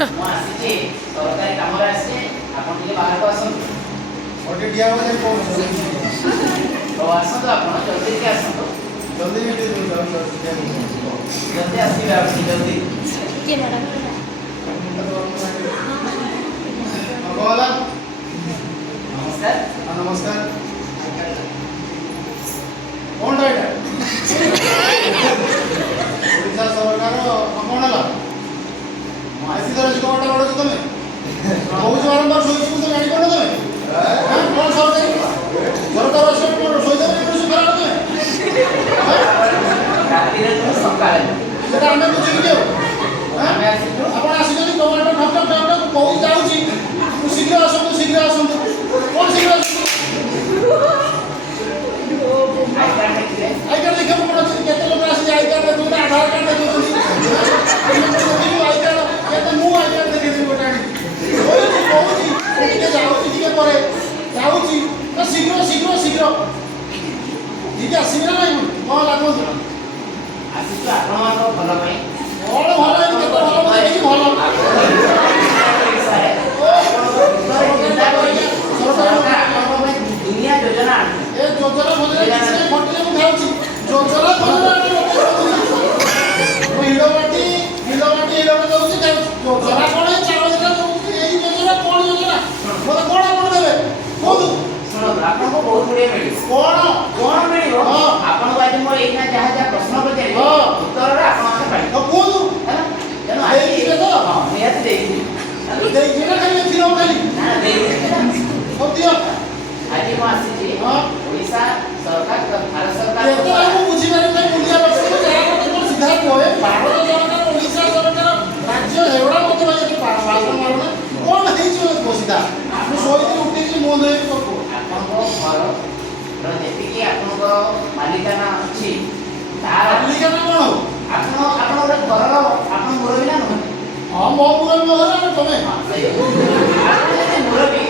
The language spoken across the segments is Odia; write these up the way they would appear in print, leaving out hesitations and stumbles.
ମୁଁ ଆସିଛି ସରକାରୀ କାମରେ ଆସିଛି ଆପଣ ଟିକେ ବାହାରକୁ ଆସନ୍ତୁ ଆସନ୍ତୁ ଆପଣ ଜଲ୍ଦି ଟିକେ ଆସନ୍ତୁ ଜଲ୍ଦି ଆସିବେ ଆପଣ ଜଲ୍ଦି ନମସ୍କାର ନମସ୍କାର କ'ଣଟା ଏଇଟା ଓଡ଼ିଶା ସରକାର କ'ଣ ହେଲା ଆସି ଧର କଣଟା ବଢ଼ୁଛ ତମେ କହୁଛ ବାରମ୍ବାର ଶୋଇଛୁ ତ ଜାଣିପାରୁନ ତମେ କ'ଣ ସରକାର ସରକାର ଆସିବ କ'ଣ ଶୋଇଦେବେ ଖରାପ ତମେ ରାତିରେ ସକାଳେ ସେଟା ଆମେ ବୁଝିକି ଆଉ ଆପଣ ଆସିଛନ୍ତି ଟମାଟୋ ଠକ ଠକ ବହୁତ ଯାଉଛି ଶୀଘ୍ର ଆସନ୍ତୁ କ'ଣ ଶୀଘ୍ର ଆସନ୍ତୁ ଆଇ କାର୍ଡ ଦେଖିବାକୁ କ'ଣ ଅଛି କେତେ ଲୋକ ଆସିଛି ଆଇ କାର୍ଡ ଦେଖୁଛନ୍ତି ଆଧାର କାର୍ଡ ଦେଖୁଛନ୍ତି ଆଇ କାର୍ଡ କେତେ ମୁଁ ଆଇ କାର୍ଡ ଦେଖେଇଦେବି ଗୋଟେ ଆଣିକି କହୁଛି ଟିକେ ଯାଉଛି ଟିକେ ପରେ ଯାଉଛି ତ ଶୀଘ୍ର ଟିକେ ଆସିବି ନା ନାହିଁ କ'ଣ ଲାଗୁଛି ଆସିଛୁ ଆପଣମାନଙ୍କ ଭଲ ପାଇଁ କ'ଣ ଭଲ କେତେ ଭଲ କିଛି ଭଲ ଦୁନିଆ ଯୋଜନା ଏ ଯୋଜନା ଫଜନା କିଛି ନାହିଁ ଖଟିଲେ ମୁଁ ଖାଉଛି ଯୋଜନା ଫଜନା ବିଲ ବାଟି ଏଇଟା ଦଉଛି ଯୋଜନା କ'ଣ ଏଇ ଚାଳ ଦିଟା ଦଉଛି ଏଇ ଯୋଜନା କ'ଣ ଯୋଜନା ମୋତେ କ'ଣ ଆପଣ ଦେବେ କୁହନ୍ତୁ ଶୁଣନ୍ତୁ ଆପଣଙ୍କୁ ବହୁତ ଗୁଡ଼ିଏ ମିଳିବ କ'ଣ ମିଳିବ ଆପଣଙ୍କୁ ଆଜି ମୁଁ ଏଇନା ଯାହା ପ୍ରଶ୍ନ ପଚାରିବି ଉତ୍ତରରେ ଆପଣ ମୋତେ ପାଇବେ କୁହନ୍ତୁ ତେଣୁ ଆଜି ନିହାତି ଦେଇଥିବି ଦେଇଛି ନା ଖାଲି ଥିବ ଖାଲି ଦିଅ ଆଜି ମୁଁ ଆସିଛି ଓଡ଼ିଶା ସରକାର ଭାରତ ସରକାର ମୁଁ ବୁଝିପାରିବି ମୁଲିଆ ବସିବ ଯାହା ମୋତେ ସିଧା କହେ ଭାରତ ସରକାର ଓଡ଼ିଶା ସରକାର ରାଜ୍ୟ ଏଗୁଡ଼ା ମୋତେ ଭାଷଣ ମାରୁନା କ'ଣ ହେଇଛି ସିଧା ମୁଁ ଶୋଇକି ଉଠିକି ମୁହଁ ଧୋଇକି ପକଉ ଆପଣଙ୍କ ଘର ଯେତିକି ଆପଣଙ୍କର ମାଲିକାନା ଅଛି ତାର ମାଲିକାନା କ'ଣ ଆପଣ ଗୋଟେ ଘରର ଆପଣ ମୁରବୀ ନା ନୁହଁ ହଁ ମୋ ମୁରବୀ ଘର ତମେ ମୁରବୀ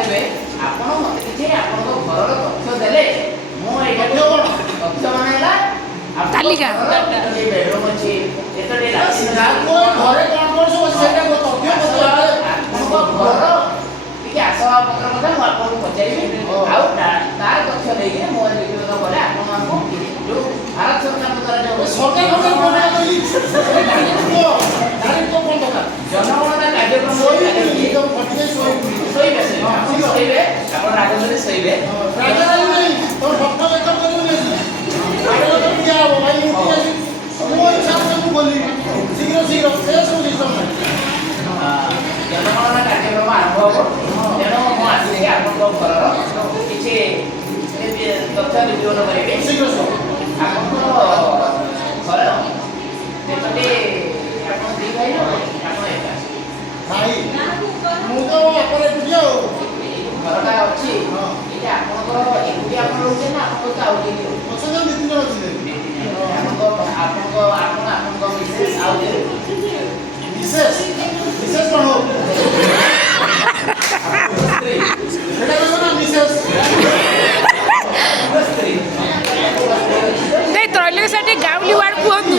ଏବେ ଆପଣ ମୋତେ କିଛି ଆପଣଙ୍କ ଘରର ତଥ୍ୟ ଦେଲେ ମୁଁ ଏଇଟା ତଥ୍ୟ ମାନେ ହେଲା ତାଲିକା ବେଡରୁମ୍ ଅଛି ଏତଟି ଘରେ କ'ଣ ସବୁ ସେଇଟା ତଥ୍ୟ ଆପଣଙ୍କ ଘର ଟିକେ ଆସବାବପତ୍ର କଥା ମୁଁ ଆପଣଙ୍କୁ ପଚାରିବି ଆଉ ତାର ତଥ୍ୟ ଦେଇକି ମୁଁ ଲିଖିତ କଲେ ଆପଣମାନଙ୍କୁ ଯୋଉ ଭାରତ ସରକାରଙ୍କ ଦ୍ୱାରା ଯୋଉ ଜନଗଣନା କାର୍ଯ୍ୟକ୍ରମ ଶୋଇବେ ଆପଣ ରାଜଧାନୀ ଶୋଇବେ ଜନଗଣନା କାର୍ଯ୍ୟକ୍ରମ ଆରମ୍ଭ ହେବ ତେଣୁ ମୁଁ ଆସିକି ଆପଣଙ୍କ ଘରର କିଛି ତଥ୍ୟ ବିବରଣ କରିବି ଆପଣଙ୍କର ଘର ଯେତୋଟି ଆପଣ ଦୁଇ ଭାଇ ନା ଆପଣ ଏକା ଭାଇ ମୁଁ ତ ବାପରେ ଏକୁଟିଆ ଆଉ ଘରଟା ଅଛି ଏଇଟା ଆପଣଙ୍କର ଏକୁଟିଆ ଆପଣ ରହୁଛନ୍ତି ନା ଆପଣଙ୍କ ଆଉ କିଏ ଅଛନ୍ତି ଦୁଇ ତିନି ଜଣ ଅଛନ୍ତି ଆପଣଙ୍କ ମିସେସ୍ ଆଉ ବିଶେଷ କ'ଣ ହଉ ସେଟା କହିବ ନା ବିଶେଷ ତ୍ରୈଲୋକ୍ୟ ସେଠି ଗାଉଲି ୱାର୍ଡ କୁହନ୍ତୁ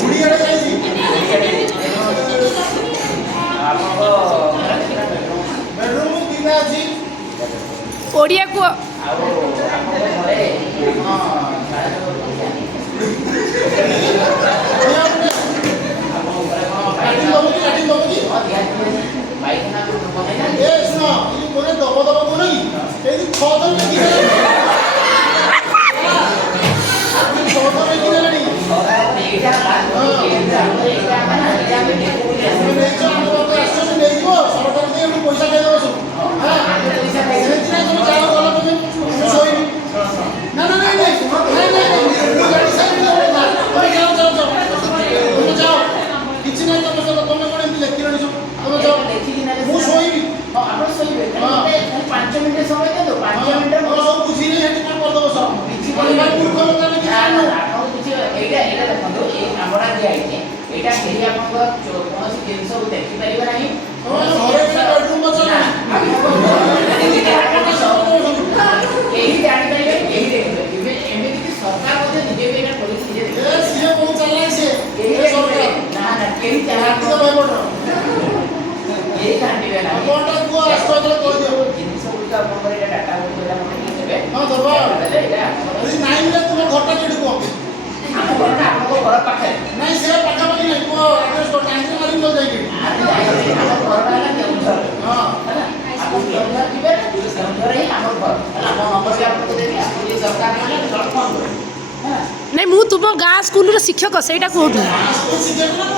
ବୁଢ଼ିଆଡ଼େ ଯାଇଛି ବେଡରୁମ୍ ତିନିଟା ଅଛି ଓଡ଼ିଆ କୁହ ପଇସା ଖାଇଦେବ ସବୁ ନା ନା ନାଇଁ ନାଇଁ କିଛି ନାହିଁ ତମେ ତମେ କ'ଣ ଏମିତି ଲେଖିଲଣି ସବୁ ତମେ ଯାଅ ମୁଁ ଶୋଇବି ଆପଣ ଶୋଇବେ 5 ମିନିଟ୍ ସମୟ ଦିଅନ୍ତୁ 5 ମିନିଟ୍ ସବୁ ବୁଝିଲି ସେଠି କ'ଣ କରିଦେବ ସବୁ କିଛି ମୂର୍ଖ ଲୋକ ଆମେ କିଛି ଜାଣିନୁ ଏଇଟା ଦେଖନ୍ତୁ ଏଇ କାମଟା ଦିଆହେଇଛି ଏଇଟା କେହି ଆପଣଙ୍କ କୌଣସି ଜିନିଷକୁ ଦେଖିପାରିବେ ନାହିଁ କେହି ଜାଣିପାରିବେ କେହି ଦେଖିପାରିବେ ଏମିତିକି ସରକାର ମଧ୍ୟ ନିଜେ ବି ଏଇଟା କରିକି ନିଜେ ଦେଖିପାରିବେ ସିଏ ବହୁତ ଚାଲାକ ସିଏ ନା କେହି ଚାହା ରାତିରେ ଭୟପଡ଼ କେହି ଘାଣ୍ଟିବେ ନାହିଁ ଆପଣଟା କୁହ ଆସ କହିଦିଅ ଜିନିଷ ଗୁଡ଼ିକ ଆପଣଙ୍କର ଏଇଟା ଡାଟା ଗୁଡ଼ିକ ଆପଣ ନେଇଯିବେ ହଁ ଦବା ଦେଲେ ଏଇଟା ଯଦି ନାଇଁ ମିଳେ ତୁମ ଘରଟା କେଉଁଠି କୁହ ଆମ ଘରଟା ଆପଣଙ୍କ ଘର ପାଖରେ ନାଇଁ ସେ ପାଖାପାଖି ନାହିଁ କୁହ ଆଡ୍ରେସ୍ କୁହ ଟାଙ୍କି ମାରିକି ତ ଯାଇକି ଆଜି ଯାଇକି ଆମ ଘରଟା ହେଲା କେଉଁଝର ହଁ ହେଲା ଆପଣ କେଉଁଝର ଯିବେ କେଉଁଝର ହିଁ ଆମର ଘର ହେଲା ମୋ ନମ୍ବର ବି ଆପଣଙ୍କୁ ଦେବି ଆପଣ ଯଦି ଦରକାର ହେଲେ ଫୋନ୍ କରିବେ ହେଲା ନାଇଁ ମୁଁ ତୁମ ଗାଁ ସ୍କୁଲର ଶିକ୍ଷକ ସେଇଟା କୁହନ୍ତୁ ଶିଖେଇବୁ ନା